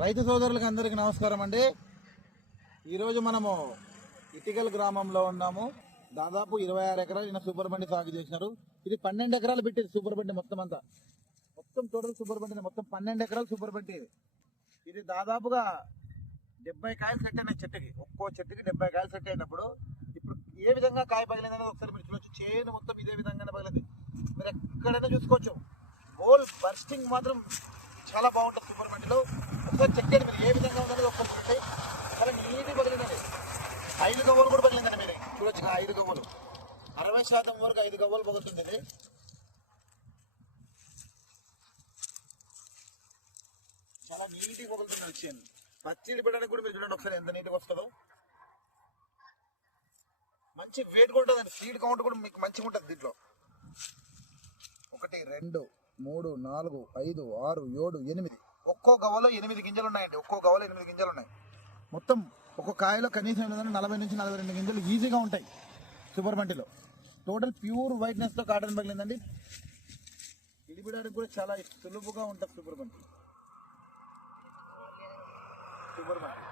రైతు సోదరులకు అందరికీ నమస్కారం అండి. ఈరోజు మనము ఇటికల్ గ్రామంలో ఉన్నాము. దాదాపు 26 ఎకరాలు ఈయన సూపర్ బండి సాగు చేసినారు. ఇది 12 ఎకరాలు పెట్టేది సూపర్ బండి మొత్తం అంతా. మొత్తం టోటల్ సూపర్ బండి మొత్తం 12 ఎకరాలు సూపర్ బండి. ఇది దాదాపుగా 70 కాయలు సెట్ అయినాయి చెట్టుకి. ఒక్కో చెట్టుకి 70 కాయలు సెట్ అయినప్పుడు ఇప్పుడు ఏ విధంగా కాయ పగిలింది అనేది ఒకసారి మీరు చూడొచ్చు. చేను మొత్తం ఇదే విధంగానే పగిలింది. మీరు ఎక్కడైనా చూసుకోవచ్చు. హోల్ బర్స్టింగ్ మాత్రం చాలా బాగుంటుంది సూపర్ బండిలో. ఒకసారి చెక్ చేయండి మీరు ఏ విధంగా ఉందనేది ఒక్కసారి. చాలా నీట్గా పగిలిందండి. 5 గవ్వలు కూడా పగిలిందండి. మీరు చూడొచ్చు 5 గవ్వలు, 60% వరకు 5 గవ్వలు పగులుతుంది. చాలా నీట్గా పగులుతుంది వచ్చేయండి. పచ్చిడి పెట్టడానికి కూడా మీరు చూడండి ఒకసారి ఎంత నీట్గా వస్తుందో. మంచి వెయిట్ కూడా ఉంటుందండి. సీడ్ కౌంట్ కూడా మీకు మంచిగా ఉంటుంది దీంట్లో. 1 2 3 4 5 6 7 8 ఒక్కో గవ్వలో 8 గింజలు ఉన్నాయండి. ఒక్కో గవ్వలో 8 గింజలు ఉన్నాయి. మొత్తం ఒక్కో కాయలో కనీసం 40 నుంచి 42 గింజలు ఈజీగా ఉంటాయి సూపర్ బండిలో. టోటల్ ప్యూర్ వైట్నెస్తో కాటన్ పగిలిందండి. ఇడిపడానికి కూడా చాలా సులువుగా ఉంటుంది సూపర్ బండి. సూపర్ బండి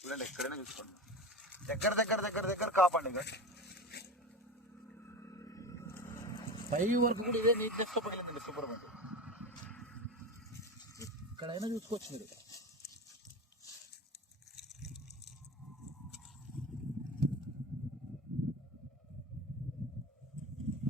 చూడండి, ఎక్కడైనా చూసుకోండి. దగ్గర కాపండి. పై వరకు కూడా ఇదే నీట్నెస్ తో పగిలిందండి సూపర్ బండి. ఎక్కడైనా చూసుకోవచ్చు మీరు.